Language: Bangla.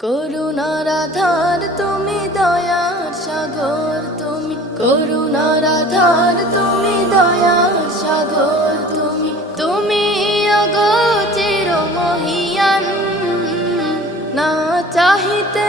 করুণার আধার তুমি, দয়ার সাগর তুমি, করুণার আধার তুমি, দয়ার সাগর তুমি, তুমি অগো চির মহিয়ান, না চাহিতে